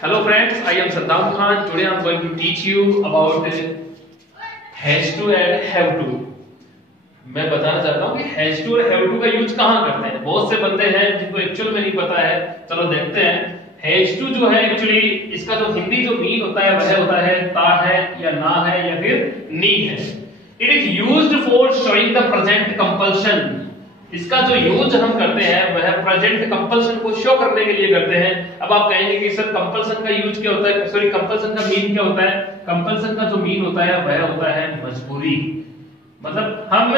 Hello friends, I am Saddam Khan. Today I am going to teach you about has to and have to. मैं बताना चाहता हूँ कि has to और have to का use कहाँ करते हैं। बहुत से बंदे हैं जिनको एक्चुअल में नहीं पता है। चलो देखते हैं। has to जो है एक्चुअली इसका जो हिंदी जो मीन होता है वह होता है ता है या ना है या फिर नी है। It is used for showing the present compulsion. इसका जो यूज हम करते हैं वह प्रेजेंट कंपल्सन को शो करने के लिए करते हैं। अब आप कहेंगे कि सर कंपल्सन का यूज क्या होता है, सॉरी कंपल्सन का मीन क्या होता है। कंपल्सन का जो मीन होता है वह होता है मजबूरी। मतलब हम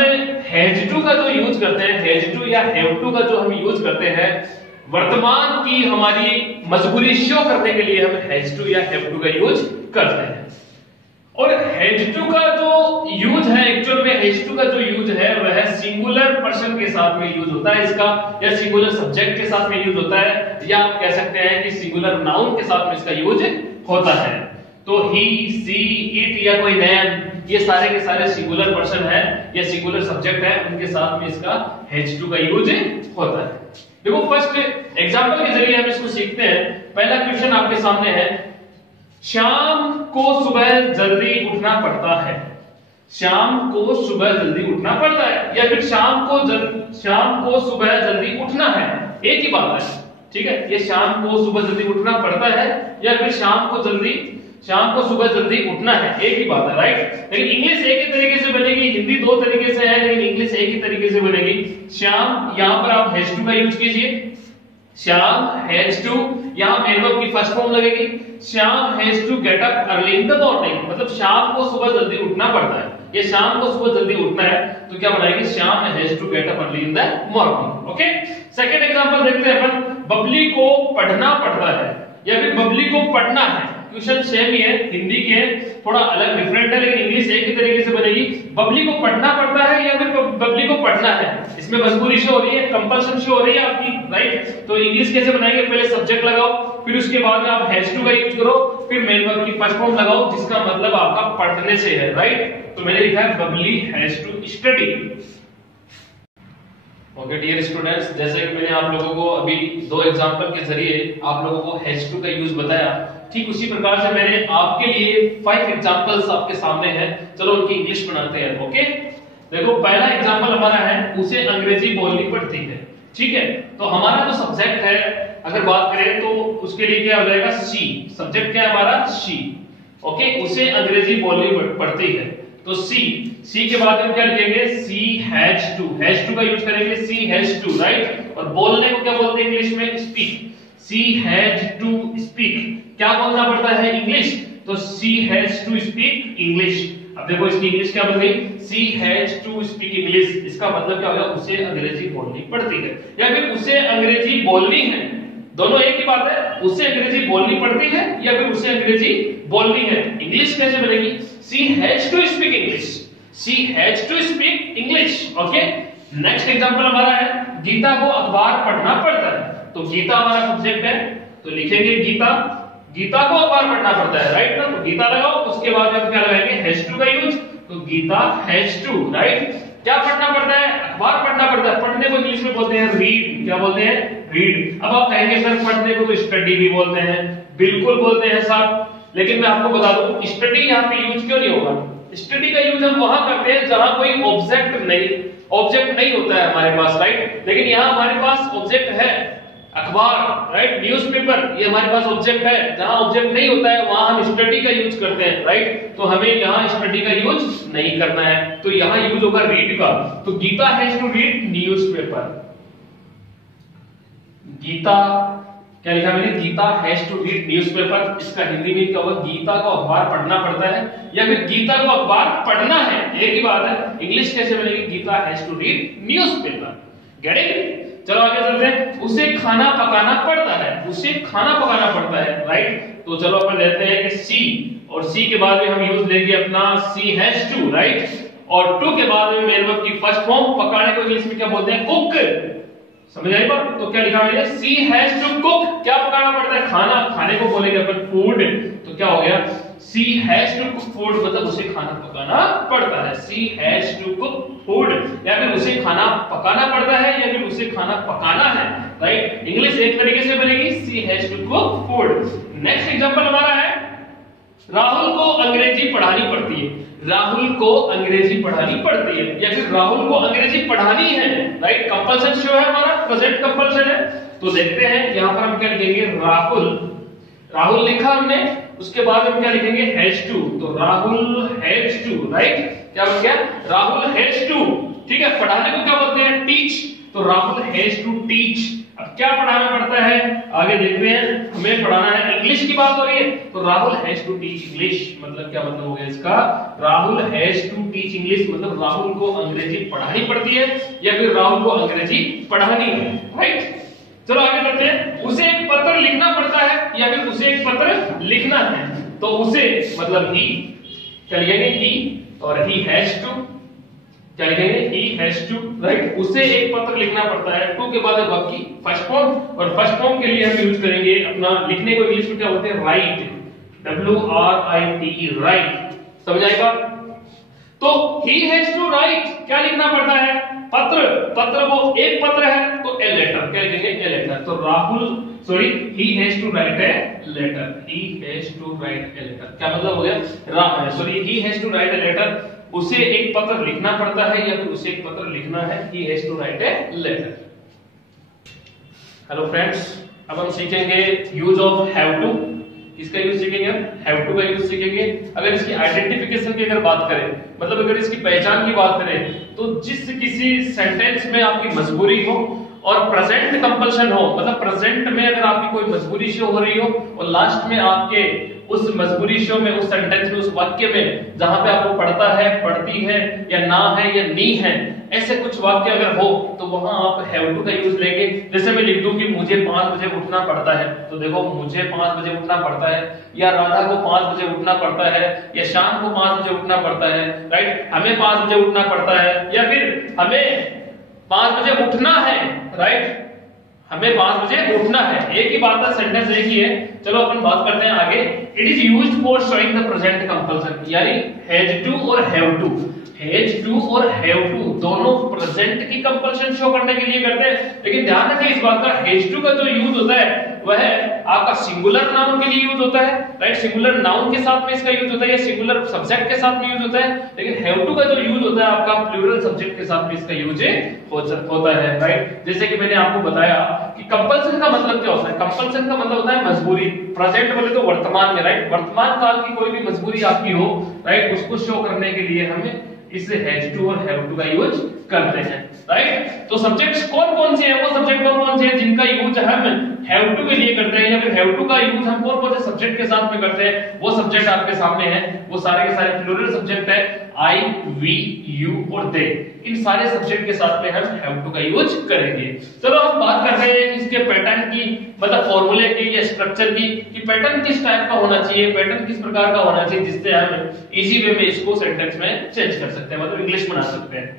हैज टू का जो यूज करते हैं, हैज टू या हैव टू का जो हम यूज करते हैं वर्तमान की हमारी मजबूरी शो करने के लिए हम हैज टू या हैव टू का यूज करते हैं। और हैज टू का जो यूज है एक्चुअल में हैज टू का जो यूज है वह सिंगुलर पर्सन के साथ में यूज होता है इसका, या सिंगुलर सब्जेक्ट के साथ में यूज होता है, या आप कह सकते हैं कि सिंगुलर नाउन के साथ में इसका यूज होता है। तो ही, सी, इट या कोई नैन ये सारे के सारे सिंगुलर पर्सन है या सिंगुलर सब्जेक्ट है, उनके साथ में इसका हैज टू का यूज होता है। देखो फर्स्ट एग्जांपल के जरिए हम इसको सीखते हैं। पहला क्वेश्चन आपके सामने है, शाम को सुबह जल्दी उठना पड़ता है। शाम को सुबह जल्दी उठना पड़ता है या फिर शाम को सुबह जल्दी उठना है, एक ही बात है। ठीक है, ये शाम को सुबह जल्दी उठना पड़ता है या फिर शाम को सुबह जल्दी उठना है, एक ही बात है, राइट। लेकिन इंग्लिश एक ही तरीके से बनेगी, हिंदी दो तरीके से है, लेकिन इंग्लिश एक ही तरीके से बनेगी। शाम, यहां पर आप हैज टू का यूज कीजिए। श्याम हैज टू, यहां मेन वर्ब की फर्स्ट फॉर्म लगेगी। Shyam has to get up early in the morning, मतलब शाम को सुबह जल्दी उठना पड़ता है। ये शाम को सुबह जल्दी उठना है तो क्या बनाएंगे, Shyam has to get up early in the morning. Okay, second example देखते हैं अपन, बबली को पढ़ना पड़ता है या फिर बबली को पढ़ना है। क्वेश्चन सेम ही है, हिंदी के है, थोड़ा अलग डिफरेंट है, लेकिन इंग्लिश एक ही तरीके से बनेगी। बबली को पढ़ना पड़ता है या फिर बबली को पढ़ना है, इसमें मजबूरी शो हो रही है, कंपल्सन शो हो रही है आपकी, राइट। तो इंग्लिश कैसे बनाएंगे, पहले सब्जेक्ट लगाओ, फिर उसके बाद में आप हैज टू का यूज करो, फिर मेन वर्ब की फर्स्ट फॉर्म लगाओ जिसका मतलब आपका पढ़ने से है, राइट। तो मैंने लिखा है Babli has to study. Okay dear students, जैसे कि मैंने आप लोगों को अभी दो एग्जांपल के जरिए आप लोगों को हैज टू का यूज बताया, ठीक उसी प्रकार से मैंने आपके लिए 5 एग्जांपल्स आपके सामने हैं। चलो उनकी इंग्लिश बनाते हैं। ओके, देखो पहला एग्जांपल हमारा है, उसे अंग्रेजी बोलनी पड़ती है। ठीक है, तो हमारा जो सब्जेक्ट है अगर बात करें तो उसके लिए क्या हो जाएगा, सी। सब्जेक्ट क्या है हमारा, सी। ओके, उसे अंग्रेजी बोलनी पड़ती है तो सी के बाद हम क्या लिखेंगे, सी हैज टू का यूज करेंगे, सी हैज टू, राइट। और बोलने को क्या बोलते हैं इंग्लिश में, speak. She has to speak, क्या बोलना पड़ता है, इंग्लिश, तो she has to speak English. अब देखो इसकी इंग्लिश क्या बन गई, she has to speak English. इसका मतलब क्या होगा, उसे अंग्रेजी बोलनी पड़ती है या फिर उसे अंग्रेजी बोलनी है, दोनों एक ही बात है। उसे अंग्रेजी बोलनी पड़ती है या फिर उसे अंग्रेजी बोलनी है। इंग्लिश कैसे बनेगी, she has to speak English, she has to speak English. Okay, next example हमारा है, गीता को अखबार पढ़ना पड़ता है। तो गीता हमारा सब्जेक्ट है तो लिखेंगे गीता को अखबार पढ़ना पड़ता है, राइट ना। तो गीता लगाओ, उसके बाद हम क्या लगाएंगे, हैज टू का यूज, तो गीता हैज टू, राइट। क्या पढ़ना पड़ता है, अखबार पढ़ना पड़ता है। पढ़ने को इंग्लिश में बोलते हैं रीड, क्या बोलते हैं, रीड। अब आप कहेंगे सर पढ़ने को तो स्टडी भी बोलते हैं, बिल्कुल बोलते हैं साहब, लेकिन मैं आपको बता दूं स्टडी यहाँ पे यूज क्यों नहीं होगा। स्टडी का यूज हम वहां करते हैं जहां कोई ऑब्जेक्ट नहीं होता है हमारे पास, राइट। लेकिन यहाँ हमारे पास ऑब्जेक्ट है, अखबार, राइट, न्यूज़पेपर, ये हमारे पास ऑब्जेक्ट है। जहां ऑब्जेक्ट नहीं होता है वहां हम स्टडी का यूज करते हैं, राइट। तो हमें यहाँ स्टडी का यूज नहीं करना है, तो यहाँ यूज होगा रीड का। तो Geeta has to read newspaper. Geeta क्या लिखा मैंने, Geeta has to read newspaper. इसका हिंदी में क्या होगा, गीता को अखबार पढ़ना पड़ता है या फिर गीता को अखबार पढ़ना है, एक ही बात है। इंग्लिश कैसे बनेगी, Geeta has to read newspaper. Get it. चलो आगे चलते हैं, उसे खाना पकाना पड़ता है, उसे खाना पकाना पड़ता है, राइट। तो चलो अपन लेते हैं कि सी, और सी के बाद में हम यूज लेंगे अपना सी हैज टू, राइट। और टू के बाद में मेन वर्ब की फर्स्ट फॉर्म, पकाने को इंग्लिश में क्या बोलते हैं, कुक। समझ आई बात। तो क्या लिखा मैंने, सी हैज टू कुक, क्या पकाना पड़ता है, खाना। खाने को बोलेंगे अपन फूड, तो क्या हो गया, सी हैज टू कुक फूड, मतलब उसे खाना पकाना पड़ता है। सी हैज टू कुक फूड, या फिर उसे खाना पकाना पड़ता है या फिर उसे खाना पकाना है, राइट। इंग्लिश एक तरीके से बनेगी he has to cook food. Next example हमारा है राहुल को अंग्रेजी पढ़ानी पड़ती है। राहुल को अंग्रेजी पढ़ानी पड़ती है या फिर राहुल को अंग्रेजी पढ़ानी है, राइट। कंपल्सन शो है हमारा, प्रेजेंट कंपल्सन है। तो देखते हैं यहां पर हम क्या लिखेंगे, राहुल, राहुल लिखा हमने, उसके बाद हम क्या लिखेंगे, हैज टू। तो राहुल हैज टू, राइट। क्या बन गया, राहुल हैज टू, ठीक है। पढ़ाने को क्या बोलते हैं, टीच। तो राहुल हैज टू टीच। अब क्या पढ़ाना पड़ता है, आगे देखते हैं। हमें पढ़ाना है, इंग्लिश की बात हो रही है, तो Rahul has to teach English. मतलब क्या मतलब हो गया इसका, Rahul has to teach English, मतलब राहुल को अंग्रेजी पढ़ानी पड़ती है या फिर राहुल को अंग्रेजी पढ़ानी है, राइट। चलो आगे चलते हैं। उसे एक पत्र लिखना पड़ता है या फिर उसे एक पत्र लिखना है, तो उसे मतलब ही, क्या लिखेंगे, ही, और ही हैज टू, क्या लिखेंगे, ही हैज टू, राइट। उसे एक पत्र लिखना पड़ता है, टू के बाद है वर्ब की फर्स्ट फॉर्म, और फर्स्ट फॉर्म के लिए हम यूज करेंगे अपना लिखने को इंग्लिश में क्या बोलते हैं, राइट, WRITE, राइट। समझ आएगा। तो ही हैज टू राइट, क्या लिखना पड़ता है, पत्र। पत्र वो एक पत्र है तो ए लेटर, क्या लिखेंगे, ए लेटर। तो Rahul, sorry, he has to write a letter, he has to write a letter. क्या मतलब हो गया, sorry, he has to write a letter, उसे एक पत्र लिखना पड़ता है या फिर उसे एक पत्र लिखना है, he has to write a letter। Hello friends, अब हम सीखेंगे यूज ऑफ हैव टू। इसका यूज सीखेंगे, हैव टू का यूज सीखेंगे। अगर इसकी आइडेंटिफिकेशन की अगर बात करें, मतलब अगर इसकी पहचान की बात करें, तो जिस किसी सेंटेंस में आपकी मजबूरी हो और प्रेजेंट कंपल्सन हो, मतलब प्रेजेंट में अगर आपकी कोई मजबूरी शो हो रही हो और लास्ट में आपके उस मजबूरी शो में, उस सेंटेंस में, उस वाक्य में जहां पे आपको पढ़ता है, पढ़ती है, या ना है या नी है, ऐसे कुछ वाक्य अगर हो तो वहां आप हैव टू का यूज लेंगे। जैसे मैं लिख दूं कि मुझे 5 बजे उठना पड़ता है, तो देखो मुझे 5 बजे उठना पड़ता है, या राधा को 5 बजे उठना पड़ता है, या शाम को 5 बजे उठना पड़ता है, राइट। हमें 5 बजे उठना पड़ता है, या फिर हमें 5 बजे उठना है, राइट, हमें 5 बजे उठना है। एक ही बात है, सेंटेंस एक ही है। चलो अपन बात करते हैं आगे। It is used for showing the present compulsion, यानी हैज टू और हैव टू, हैज टू और हैव टू दोनों प्रेजेंट की कंपल्सन शो करने के लिए करते हैं। लेकिन ध्यान रखिए इस बात का, हैज टू का जो यूज होता है वह आपका सिंगुलर नाउन के लिए यूज होता है, राइट। सिंगुलर नाउन के साथ में इसका यूज होता है या सिंगुलर सब्जेक्ट के साथ में यूज होता है। लेकिन हैव टू का जो यूज होता है आपका प्लूरल सब्जेक्ट के साथ में इसका यूज होता है, राइट। जैसे कि मैंने आपको बताया कि कंपल्सन का मतलब क्या होता है, कंपल्सन का मतलब होता है मजबूरी। प्रेजेंट बोले तो वर्तमान में, राइट, वर्तमान काल की कोई भी मजबूरी आपकी हो, राइट, उसको शो करने के लिए हमें इसे हैज टू और हैव टू का यूज करते हैं, राइट। तो सब्जेक्ट्स कौन-कौन से हैं, वो सब्जेक्ट कौन-कौन से हैं जिनका यूज हम हैव टू के लिए करते हैं, या फिर हैव टू का यूज हम कौन-कौन से सब्जेक्ट के साथ में करते हैं, वो सब्जेक्ट आपके सामने हैं। वो सारे के सारे प्लूरल सब्जेक्ट है, आई, वी, यू और दे। इन सारे सब्जेक्ट के साथ में हम हैव टू का यूज करेंगे। चलो हम बात कर रहे हैं इसके पैटर्न की, मतलब फॉर्मूले की या स्ट्रक्चर की, कि पैटर्न किस टाइप का होना चाहिए, पैटर्न किस प्रकार का होना चाहिए जिससे हम इजी वे में इसको सेंटेंस में चेंज कर सकते हैं, मतलब इंग्लिश बना सकते हैं।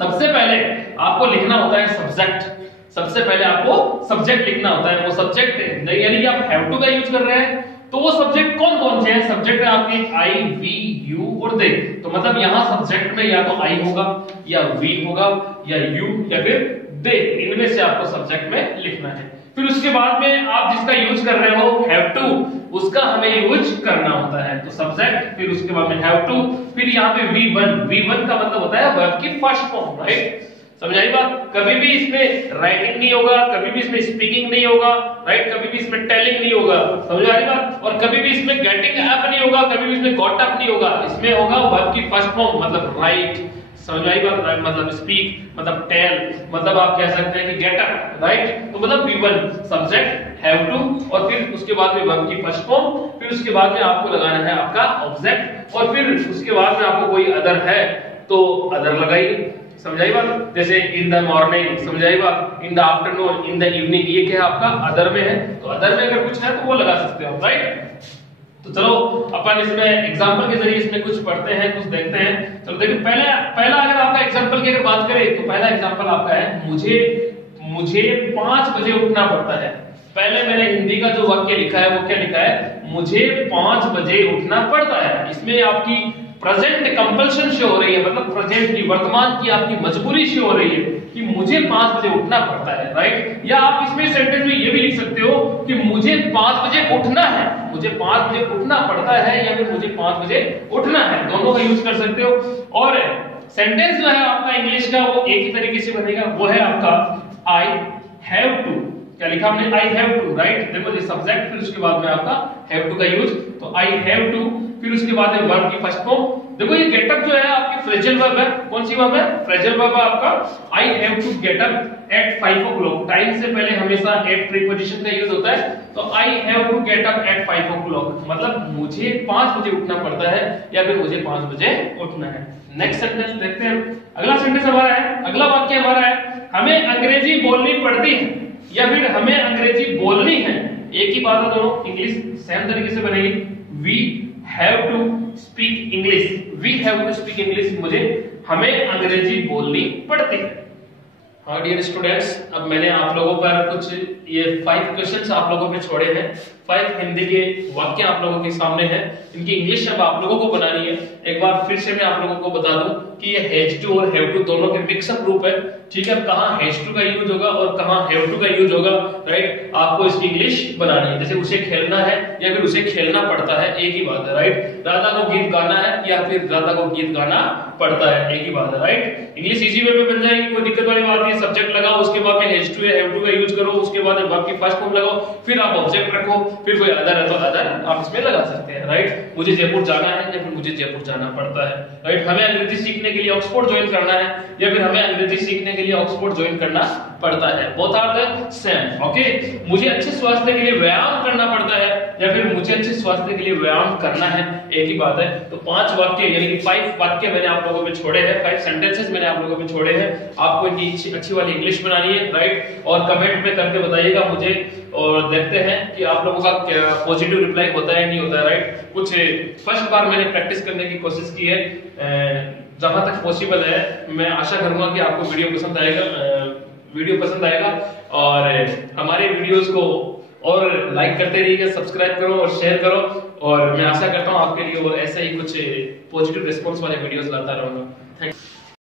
सबसे पहले आपको लिखना होता है सब्जेक्ट। सबसे पहले आपको सब्जेक्ट लिखना होता है। वो सब्जेक्ट यानी कि आप हैव टू का यूज कर रहे हैं, तो वो सब्जेक्ट कौन-कौन से हैं? सब्जेक्ट है आपके आई, वी, यू और दे। तो मतलब यहां सब्जेक्ट में या तो आई होगा, या वी होगा, या यू, या फिर दे। इनमें से आपको सब्जेक्ट में लिखना है। फिर उसके बाद में आप जिसका यूज कर रहे हो हैव टू, उसका हमें यूज करना होता है। तो सब्जेक्ट, फिर उसके बाद में हैव टू, फिर यहाँ पे V1 का मतलब होता है वर्ब की फर्स्ट फॉर्म, राइट। समझाई बात? कभी भी इसमें राइटिंग नहीं होगा, कभी भी इसमें स्पीकिंग नहीं होगा, राइट, कभी भी इसमें टेलिंग नहीं होगा, समझ आ रही बात? और कभी भी इसमें गेटिंग अप नहीं होगा, कभी भी इसमें गॉट अप नहीं होगा। इसमें होगा वर्ब की फर्स्ट फॉर्म, मतलब राइट, समझ आई बात? मतलब स्पीक, मतलब टेल, मतलब आप कह सकते हैं कि गेट अप, राइट। तो मतलब V1 सब्जेक्ट, हैव टू, और फिर उसके बाद में वर्ब की फर्स्ट फॉर्म, फिर उसके बाद में आपको लगाना है आपका ऑब्जेक्ट, और फिर उसके बाद में आपको कोई अदर है तो अदर लगाइए। समझाई बात? जैसे इन द मॉर्निंग, समझाई बात? In the afternoon, in the evening, ये क्या है आपका अदर में है, तो अदर में अगर कुछ है तो वो लगा सकते हो, राइट। तो चलो अपन इसमें एग्जांपल के जरिए इसमें कुछ पढ़ते हैं, कुछ देखते हैं। चलो देखिए, पहला अगर आपका एग्जांपल की अगर बात करें तो पहला एग्जांपल आपका है मुझे 5 बजे उठना पड़ता है। पहले मैंने हिंदी का जो वाक्य लिखा है वो क्या लिखा है? मुझे 5 बजे उठना पड़ता है। इसमें आपकी प्रेजेंट कंपल्शन शो हो रही है, मतलब प्रेजेंट की, वर्तमान की आपकी मजबूरी शो हो रही है कि मुझे 5 बजे उठना पड़ता है, राइट। या आप इसमें सेंटेंस में ये भी लिख सकते हो कि मुझे 5 बजे उठना है, मुझे 5 बजे उठना पड़ता है या फिर मुझे 5 बजे उठना है, दोनों का यूज कर सकते हो। और सेंटेंस जो है आपका इंग्लिश का वो एक ही तरीके से बनेगा, वो है आपका आई हैव टू। क्या लिखा हमने? I have to, right. देखो ये सब्जेक्ट, फिर उसके बाद में आपका हैव टू का यूज, तो आई हैव टू, फिर उसके बाद में वर्ब की फर्स्ट फॉर्म। देखो ये गेट अप जो है आपकी फ्रेजल वर्ब है, कौन सी वर्ब है? फ्रेजल वर्ब है आपका। I have to get up at 5 o'clock, time से पहले हमेशा एट प्रीपोजिशन का यूज होता है, तो I have to get up at 5 o'clock, मतलब मुझे 5 बजे उठना पड़ता है या फिर मुझे 5 बजे उठना है। नेक्स्ट सेंटेंस देखते हैं। अगला सेंटेंस हमारा है, अगला वाक्य हमारा है, हमें अंग्रेजी बोलनी पड़ती है या फिर हमें अंग्रेजी बोलनी है। एक ही बात है, दोनों इंग्लिश सेम तरीके से बनेगी। We have to speak English, we have to speak English, मुझे हमें अंग्रेजी बोलनी पड़ती है। हाँ डियर स्टूडेंट्स, अब मैंने आप लोगों पर कुछ ये 5 क्वेश्चंस आप लोगों पे छोड़े हैं। 5 हिंदी के वाक्य आप लोगों के सामने हैं, इनकी इंग्लिश अब आप लोगों को बनानी है। एक बार फिर से मैं आप लोगों को बता दूं कि ये हैज टू और हैव टू दोनों के मिक्सअप रूप है, ठीक है। कहां हैज टू का यूज होगा और कहां हैव टू का यूज होगा, राइट। आपको इसकी इंग्लिश बनानी है, जैसे उसे खेलना है या फिर उसे खेलना पड़ता है, एक ही बात है, राइट। राधा को गीत गाना है या फिर राधा को गीत गाना पड़ता है, एक ही बात है, राइट। इंग्लिश इजी वे में बन जाएगी, कोई दिक्कत वाली बात नहीं। सब्जेक्ट लगाओ, उसके बाद में हैज टू या हैव टू का यूज करो, उसके बाद में वर्ब की फर्स्ट फॉर्म लगाओ, फिर आप ऑब्जेक्ट रखो, फिर कोई अदर है तो अदर आप इसमें लगा सकते हैं, राइट। मुझे जयपुर जाना है या फिर मुझे जयपुर जाना पड़ता है, राइट। हमें अंग्रेजी सीखने के लिए ऑक्सफोर्ड ज्वाइन करना है या फिर हमें अंग्रेजी सीखने के लिए ऑक्सफोर्ड ज्वाइन करना पड़ता है, both are the same, okay. मुझे अच्छे स्वास्थ्य के लिए व्यायाम करना पड़ता है या फिर मुझे अच्छे स्वास्थ्य के लिए व्यायाम करना है, एक ही बात है। तो 5 वाक्य यानी कि 5 वाक्य मैंने आप लोगों पे छोड़े हैं, 5 सेंटेंसेस मैंने आप लोगों पे छोड़े हैं। आपको इनकी अच्छी वाली इंग्लिश बनानी है, राइट। और कमेंट में करके बताइएगा मुझे, और देखते हैं कि आप लोगों का पॉजिटिव रिप्लाई होता है नहीं होता है, राइट। कुछ फर्स्ट बार मैंने प्रैक्टिस करने की कोशिश की है, जहां तक पॉसिबल है मैं आशा करूंगा कि आपको वीडियो पसंद आएगा और हमारे वीडियोस को और लाइक करते रहिएगा, सब्सक्राइब करो और शेयर करो, और मैं आशा करता हूं आपके लिए और ऐसा ही कुछ पॉजिटिव रिस्पॉन्स वाले वीडियोस लाता रहूंगा। Thank you.